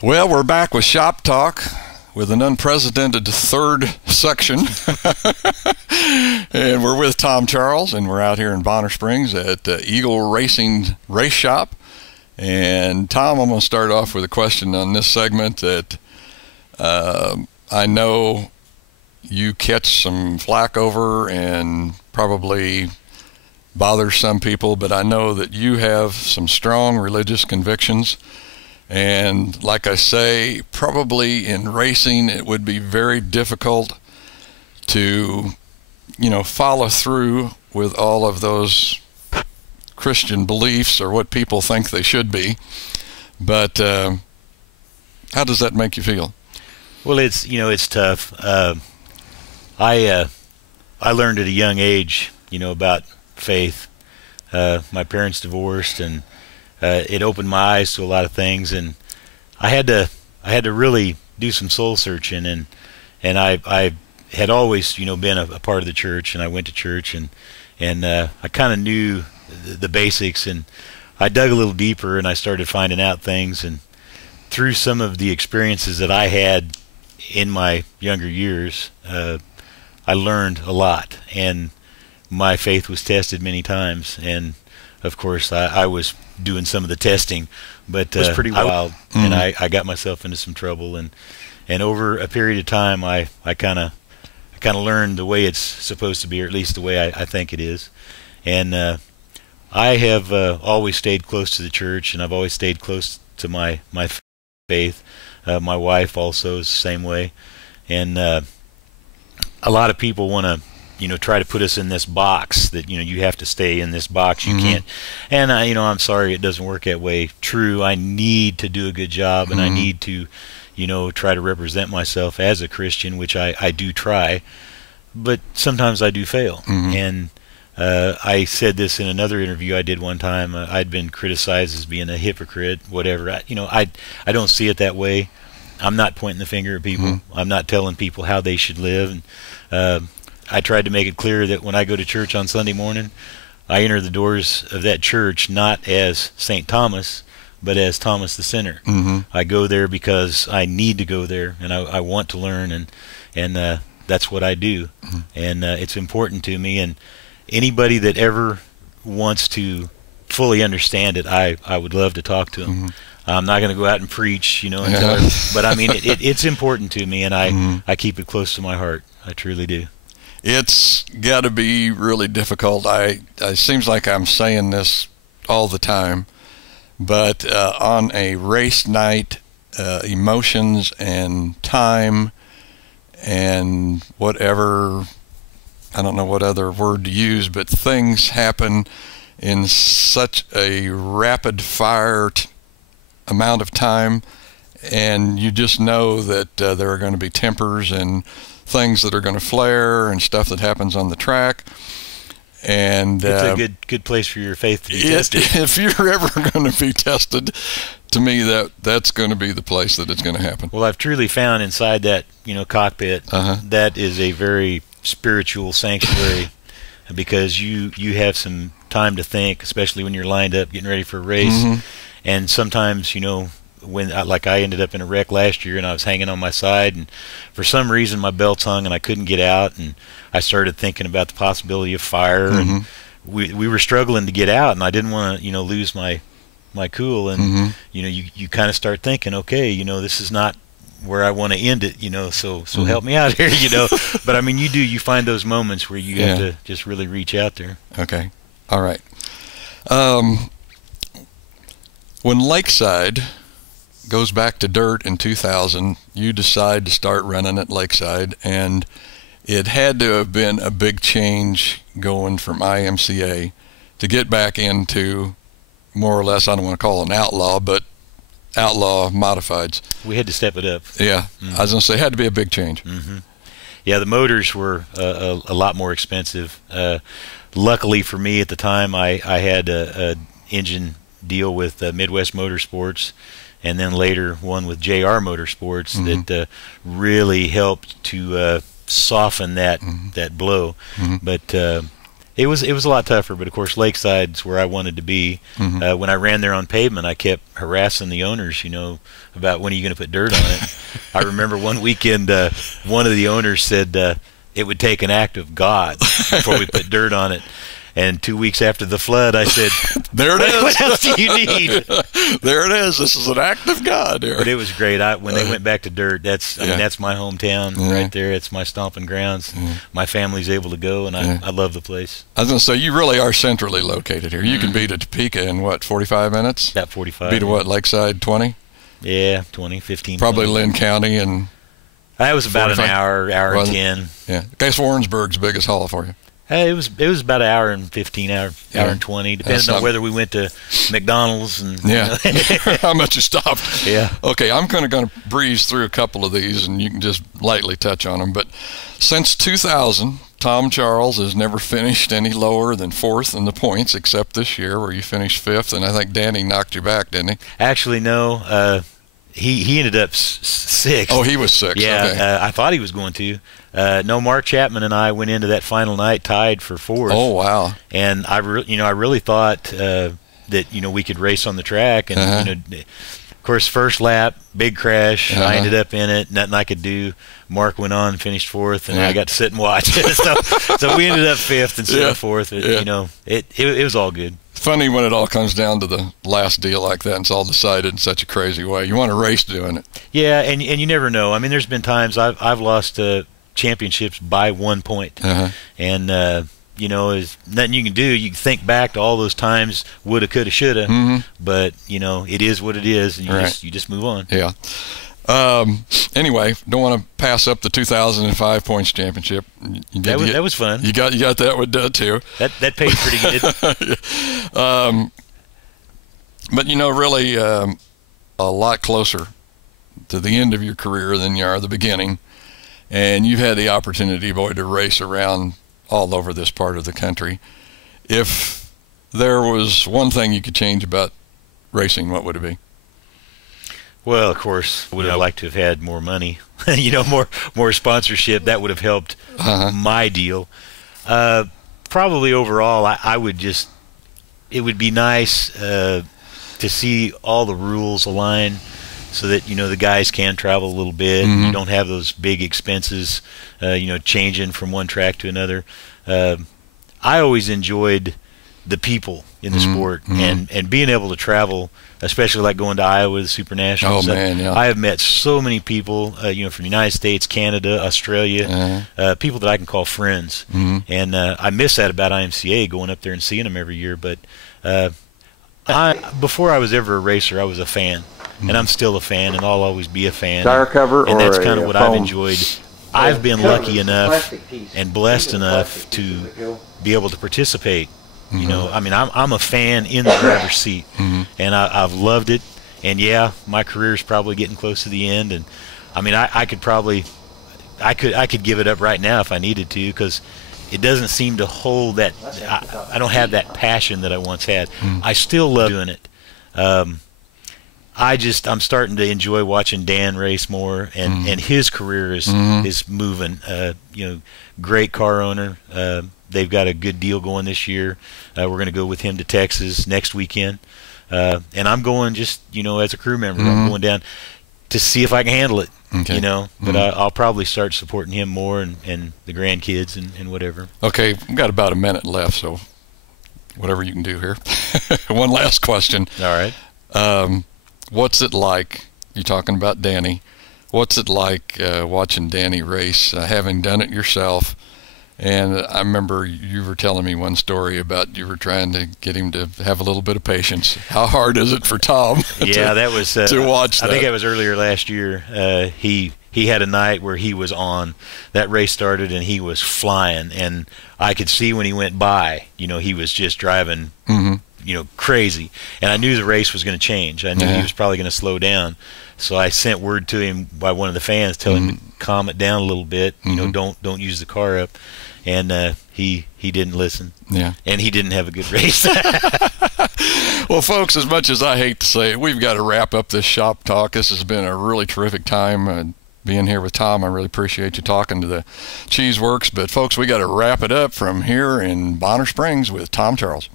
Well, we're back with Shop Talk with an unprecedented third section. And we're with Tom Charles, and we're out here in Bonner Springs at Eagle Racing Race Shop. And Tom, I'm going to start off with a question on this segment that I know you catch some flack over and probably bothers some people, but I know that you have some strong religious convictions. And like I say, probably in racing, it would be very difficult to, follow through with all of those Christian beliefs or what people think they should be. But how does that make you feel? Well, it's tough. I learned at a young age, about faith. My parents divorced, and it opened my eyes to a lot of things, and I had to really do some soul searching, and I had always been a part of the church, and I went to church, and I kind of knew the basics, and I dug a little deeper, and I started finding out things, and through some of the experiences that I had in my younger years, I learned a lot, and my faith was tested many times, and of course I was doing some of the testing, but it was pretty wild. And I got myself into some trouble, and over a period of time I kind of learned the way it's supposed to be, or at least the way I think it is. And I have always stayed close to the church, and I've always stayed close to my faith. My wife also is the same way, and a lot of people want to try to put us in this box that, you have to stay in this box. You can't. And, I'm sorry it doesn't work that way. True, I need to do a good job, and I need to, try to represent myself as a Christian, which I do try. But sometimes I do fail. And I said this in another interview I did one time. I'd been criticized as being a hypocrite, whatever. I don't see it that way. I'm not pointing the finger at people. I'm not telling people how they should live. And I tried to make it clear that when I go to church on Sunday morning, I enter the doors of that church not as St. Thomas, but as Thomas the Sinner. I go there because I need to go there, and I want to learn, and that's what I do. And it's important to me, and anybody that ever wants to fully understand it, I would love to talk to them. I'm not going to go out and preach, and tell them, but I mean, it's important to me, and I keep it close to my heart. I truly do. It's got to be really difficult. It seems like I'm saying this all the time, but on a race night, emotions and time and whatever, I don't know what other word to use, but things happen in such a rapid fire amount of time, and you just know that there are going to be tempers and things that are going to flare and stuff that happens on the track. And it's a good place for your faith to be tested. If you're ever going to be tested, to me that's going to be the place that it's going to happen. Well, I've truly found inside that cockpit that is a very spiritual sanctuary, because you have some time to think, especially when you're lined up getting ready for a race. And sometimes when I ended up in a wreck last year, and I was hanging on my side, and for some reason my belts hung and I couldn't get out, and I started thinking about the possibility of fire, and we were struggling to get out, and I didn't want to lose my cool, and you kind of start thinking, okay, this is not where I want to end it, so help me out here, but I mean, you find those moments where you have to just really reach out there. Okay, all right. When Lakeside goes back to dirt in 2000, you decide to start running at Lakeside, and it had to have been a big change going from IMCA to get back into more or less, I don't want to call it an outlaw, but outlaw modifieds. We had to step it up. Yeah, I was going to say it had to be a big change. Yeah, the motors were a lot more expensive. Luckily for me at the time, I had a engine deal with Midwest Motorsports, and then later one with JR Motorsports that really helped to soften that blow. But It was a lot tougher, but of course Lakeside's where I wanted to be. When I ran there on pavement, I kept harassing the owners, about when are you going to put dirt on it. I remember one weekend, one of the owners said it would take an act of God before we put dirt on it. And 2 weeks after the flood, I said, there it is. What else do you need? There it is. This is an act of God here. But it was great. When they went back to dirt, that's my hometown right there. It's my stomping grounds. My family's able to go, and I love the place. I was going to say, you really are centrally located here. You can be to Topeka in, what, 45 minutes? About 45. Be to what, Lakeside, 20? Yeah, 20, 15. Probably 20. Lynn County and... That was about 45? an hour and 10. Yeah. Guess Warrensburg's biggest haul for you. Hey, it was about an hour and 15, hour and 20, depending on whether we went to McDonald's and how much you stopped. Yeah. Okay, I'm going to breeze through a couple of these, and you can just lightly touch on them. But since 2000, Tom Charles has never finished any lower than 4th in the points, except this year where you finished 5th, and I think Danny knocked you back, didn't he? Actually, no. He ended up 6th. Oh, he was 6th. Yeah, okay. I thought he was going to. No, Mark Chapman and I went into that final night tied for 4th. Oh, wow. And I really thought that we could race on the track, and of course, first lap, big crash. I ended up in it. Nothing I could do. Mark went on, finished 4th, and I got to sit and watch. so we ended up 5th instead of 4th. It was all good. Funny when it all comes down to the last deal like that, and it's all decided in such a crazy way. You want to race doing it. Yeah, and you never know. I mean, there's been times I've lost championships by 1 point, and there's nothing you can do. You can think back to all those times, woulda, coulda, shoulda, but it is what it is, and you just move on. Yeah. Anyway, don't want to pass up the 2005 points championship. That was fun. You got that one done too. That paid pretty good. But really a lot closer to the end of your career than you are the beginning, and you've had the opportunity, boy, to race around all over this part of the country. If there was one thing you could change about racing, what would it be? Well, of course, would have liked to have had more money, more sponsorship. That would have helped my deal. Probably overall, I would just, it would be nice to see all the rules align so that, the guys can travel a little bit. And you don't have those big expenses, changing from one track to another. I always enjoyed the people in the sport and being able to travel, especially like going to Iowa, the Super Nationals. Oh, man, yeah. I have met so many people, from the United States, Canada, Australia, people that I can call friends. And I miss that about IMCA, going up there and seeing them every year. But before I was ever a racer, I was a fan. And I'm still a fan, and I'll always be a fan. Tire cover and that's kind of what I've foam? enjoyed. I've been lucky enough and blessed enough to be able to participate. I'm a fan in the driver's seat, and I've loved it. And yeah, my career is probably getting close to the end, and I could give it up right now if I needed to, because it doesn't seem to hold that. I don't have that passion that I once had. I still love doing it. I'm starting to enjoy watching Dan race more, and his career is moving. Great car owner. They've got a good deal going this year. We're going to go with him to Texas next weekend. And I'm going just, as a crew member. I'm going down to see if I can handle it, But I'll probably start supporting him more and the grandkids and whatever. Okay, we've got about a minute left, so whatever you can do here. One last question. All right. What's it like, you're talking about Danny, what's it like watching Danny race, having done it yourself? And I remember you were telling me one story about you were trying to get him to have a little bit of patience. How hard is it for Tom that was to watch that? I think it was earlier last year. He had a night where he was on. That race started and he was flying, and I could see when he went by, he was just driving crazy. And I knew the race was going to change. I knew he was probably going to slow down. So I sent word to him by one of the fans telling him to calm it down a little bit. Don't use the car up. And he didn't listen. Yeah. And he didn't have a good race. Well, folks, as much as I hate to say it, we've got to wrap up this shop talk. This has been a really terrific time. being here with Tom. I really appreciate you talking to the Cheese Works. But folks, we got to wrap it up from here in Bonner Springs with Tom Charles.